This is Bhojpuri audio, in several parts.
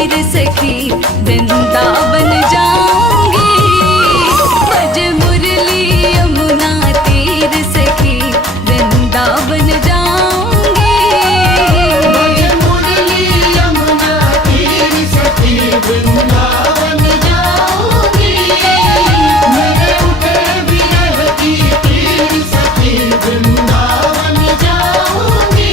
तीर सखी वृंदावन जाऊंगी। बज मुरली यमुना तीर सखी वृंदावन जाऊंगी। बज मुरली यमुना तीर सखी वृंदावन जाऊंगी। मेरे उठे विरह की तीर सखी वृंदावन जाऊंगी।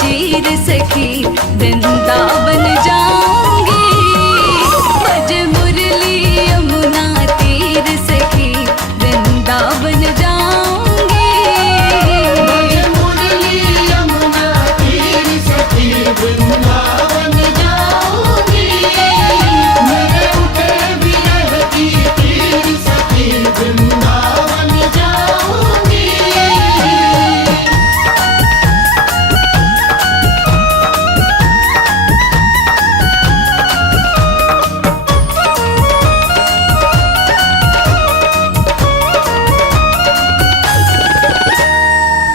चीर सखी वृंदावन जाऊंगी बज मुरली यमुना तीर सखी वृंदावन जाऊंगी बज मुरली यमुना तीर सखी वृंदावन जाऊंगी मेरे उठे विरह की तीर सखी वृंदावन जाऊंगी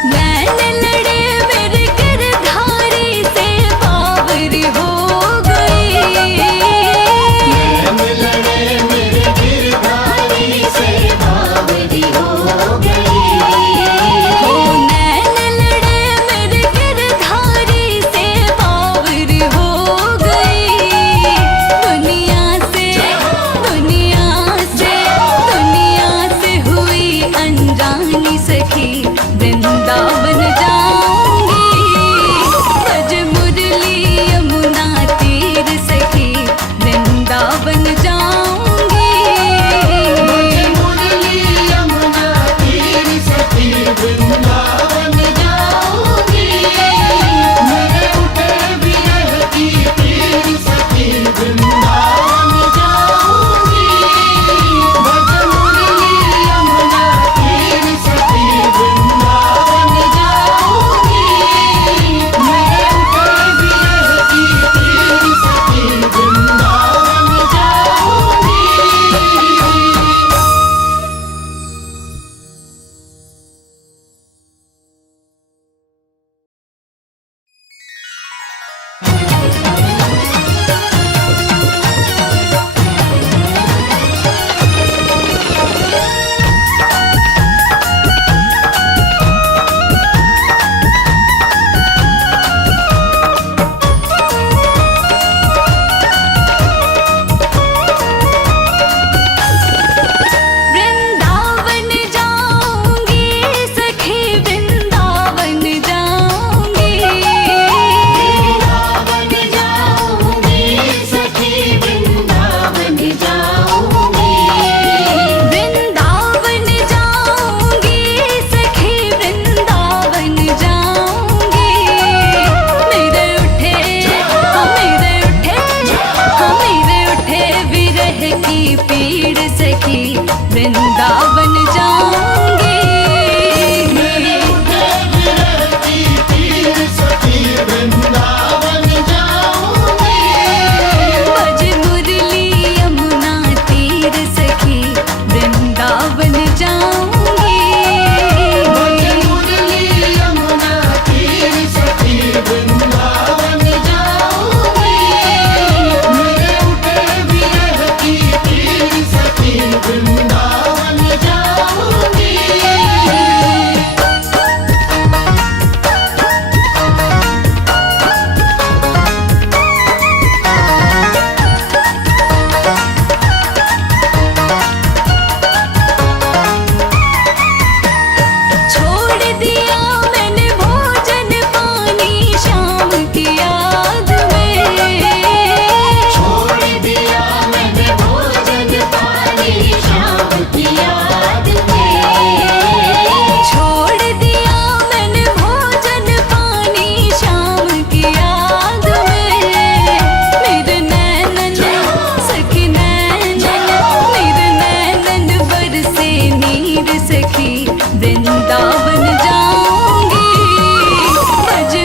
नैन लड़े मेरे गिरधारी से बावरी हो गई नैन लड़े मेरे गिरधारी से बावरी हो गई ओ नैन लड़े मेरे गिरधारी से बावरी हो गई दुनिया से हुई अनजानी सखी वृंदावन जाऊंगी बज मुरली यमुना तीर सखी वृंदावन जाऊंगी बज मुरली यमुना तीर सखी वृंदावन जाऊंगी मेरे उठे विरह की तीर सखी वृंदावन जाऊंगी बज मुरली यमुना तीर सखी वृंदावन जाऊंगी मेरे उठे विरह की तीर सखी वृंदावन जाऊंगी वृंदावन जाऊंगी सखी वृंदावन जाऊंगी वृंदावन जाऊंगी सखी वृंदावन जाऊंगी वृंदावन जाऊंगी सखी वृंदावन जाऊंगी मेरे उठे विरह की पीड़ सखी वृंदावन जाऊंगी मेरे उठे विरह की तीर सखी वृंदावन जाऊंगी बज मुरली यमुना तीर सखी वृंदावन जाऊंगी बज मुरली यमुना तीर सखी वृंदावन जाऊंगी मेरे उठे विरह की तीर सखी वृंदावन जाऊंगी छोड़ दिया मैंने भोजन पानी शाम की याद में छोड़ दिया मैंने भोजन पानी शाम की याद में छोड़ दिया मैंने भोजन पानी शाम की याद में मेरे नैनन सखी नैनन मेरे नैनन बरसे नीर सखी वृंदावन